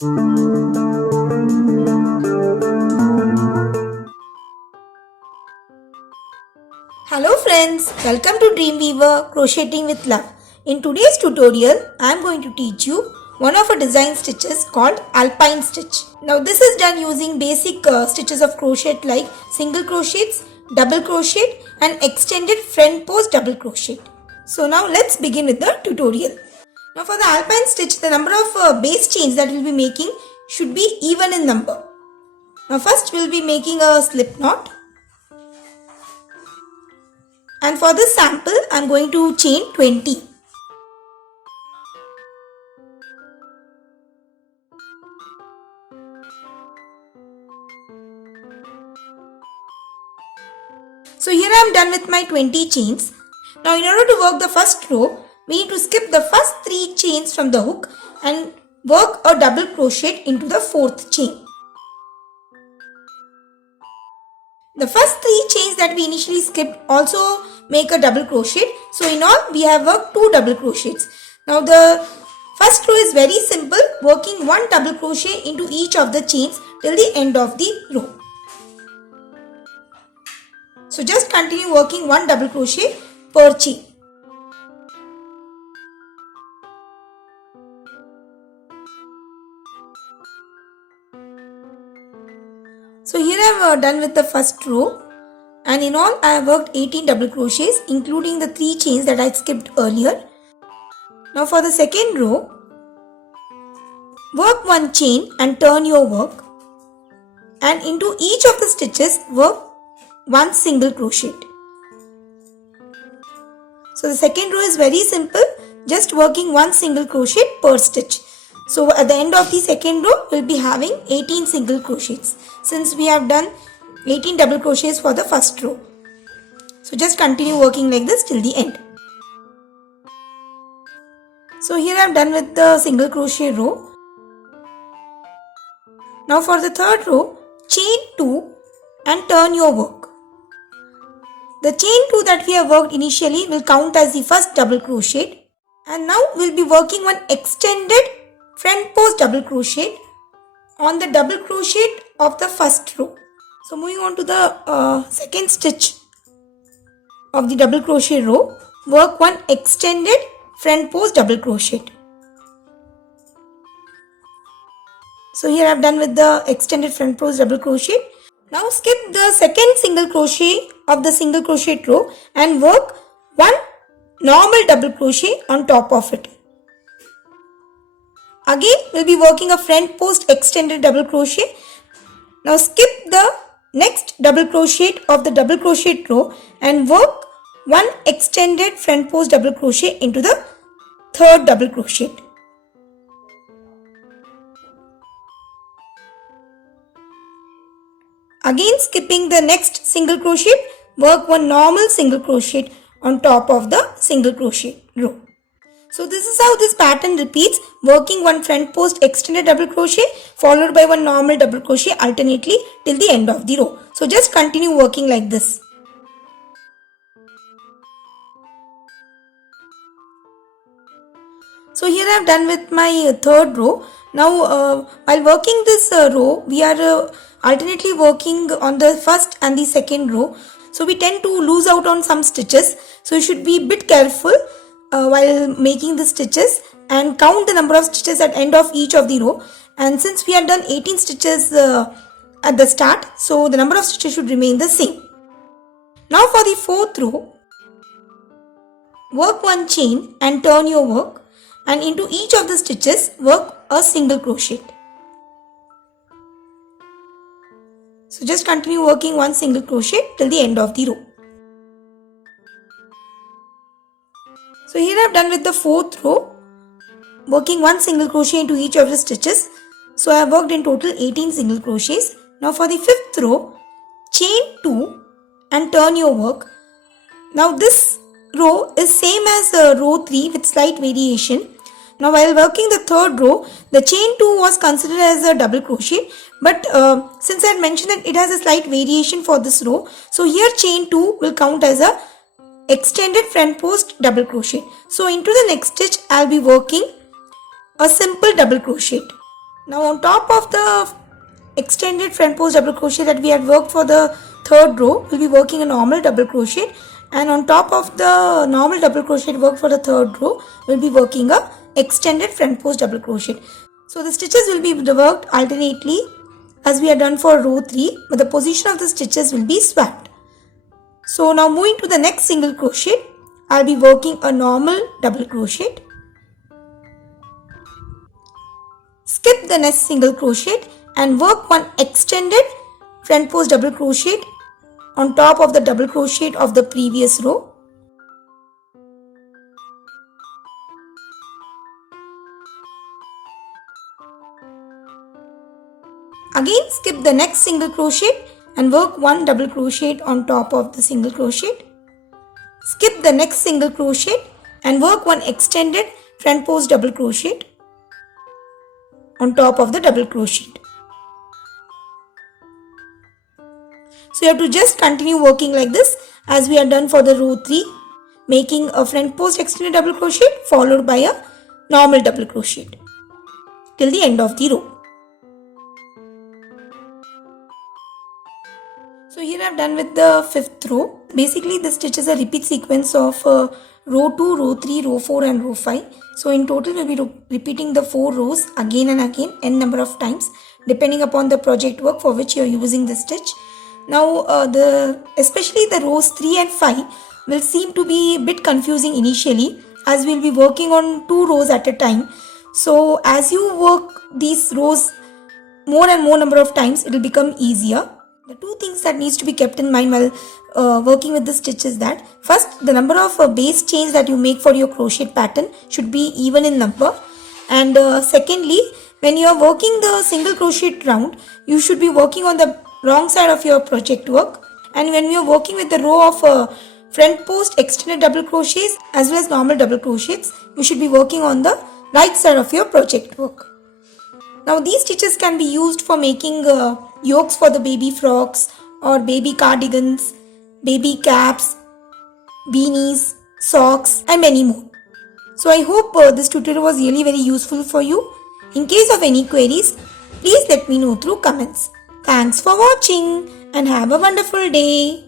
Hello friends, welcome to Dreamweaver Crocheting with Love. In today's tutorial, I am going to teach you one of our design stitches called Alpine Stitch. Now this is done using basic stitches of crochet like single crochets, double crochet and extended front post double crochet. So now let's begin with the tutorial. Now for the Alpine Stitch, the number of base chains that we will be making should be even in number. Now first we will be making a slip knot. And for this sample, I am going to chain 20. So here I am done with my 20 chains. Now in order to work the first row, we need to skip the first 3 chains from the hook and work a double crochet into the 4th chain. The first 3 chains that we initially skipped also make a double crochet. So in all we have worked 2 double crochets. Now the first row is very simple, working 1 double crochet into each of the chains till the end of the row. So just continue working 1 double crochet per chain. So here I am done with the first row, and in all I have worked 18 double crochets including the 3 chains that I skipped earlier. Now for the second row, work 1 chain and turn your work, and into each of the stitches work 1 single crochet. So the second row is very simple, just working 1 single crochet per stitch. So at the end of the second row, we will be having 18 single crochets since we have done 18 double crochets for the first row. So just continue working like this till the end. So here I am done with the single crochet row. Now for the third row, chain 2 and turn your work. The chain 2 that we have worked initially will count as the first double crochet, and now we will be working 1 extended front post double crochet on the double crochet of the first row. So moving on to the second stitch of the double crochet row, work 1 extended front post double crochet. So here I have done with the extended front post double crochet. Now skip the second single crochet of the single crochet row and work 1 normal double crochet on top of it. Again we will be working a front post extended double crochet. Now skip the next double crochet of the double crochet row and work 1 extended front post double crochet into the third double crochet. Again skipping the next single crochet, work 1 normal single crochet on top of the single crochet row. So this is how this pattern repeats, working 1 front post extended double crochet followed by 1 normal double crochet alternately till the end of the row. So just continue working like this. So here I have done with my third row. Now while working this row, we are alternately working on the first and the second row. So we tend to lose out on some stitches. So you should be a bit careful while making the stitches and count the number of stitches at end of each of the row. And since we have done 18 stitches at the start, so the number of stitches should remain the same. Now for the fourth row, work 1 chain and turn your work, and into each of the stitches work a single crochet. So just continue working 1 single crochet till the end of the row. So here I have done with the fourth row, working 1 single crochet into each of the stitches. So I have worked in total 18 single crochets. Now for the fifth row, chain 2 and turn your work. Now this row is same as row 3 with slight variation. Now while working the third row, the chain 2 was considered as a double crochet, but since I had mentioned that it has a slight variation for this row, so here chain 2 will count as a extended front post double crochet. So into the next stitch I will be working a simple double crochet. Now on top of the extended front post double crochet that we had worked for the third row, we'll be working a normal double crochet, and on top of the normal double crochet work for the third row, we'll be working a extended front post double crochet. So the stitches will be worked alternately as we had done for row 3, but the position of the stitches will be swapped. So now moving to the next single crochet, I'll be working a normal double crochet. Skip the next single crochet and work one extended front post double crochet on top of the double crochet of the previous row. Again skip the next single crochet and work one double crochet on top of the single crochet. Skip the next single crochet and work one extended front post double crochet on top of the double crochet. So you have to just continue working like this as we are done for the row 3, making a front post extended double crochet followed by a normal double crochet till the end of the row. So here I have done with the 5th row. Basically this stitch is a repeat sequence of row 2, row 3, row 4 and row 5. So in total we will be repeating the 4 rows again and again n number of times depending upon the project work for which you are using the stitch. Now especially the rows 3 and 5 will seem to be a bit confusing initially as we will be working on 2 rows at a time. So as you work these rows more and more number of times, it will become easier. The 2 things that needs to be kept in mind while working with the stitch is that first, the number of base chains that you make for your crochet pattern should be even in number, and secondly, when you are working the single crochet round, you should be working on the wrong side of your project work, and when you are working with the row of front post extended double crochets as well as normal double crochets, you should be working on the right side of your project work. Now these stitches can be used for making yokes for the baby frocks or baby cardigans, baby caps, beanies, socks and many more. So I hope this tutorial was really very useful for you. In case of any queries, please let me know through comments. Thanks for watching and have a wonderful day.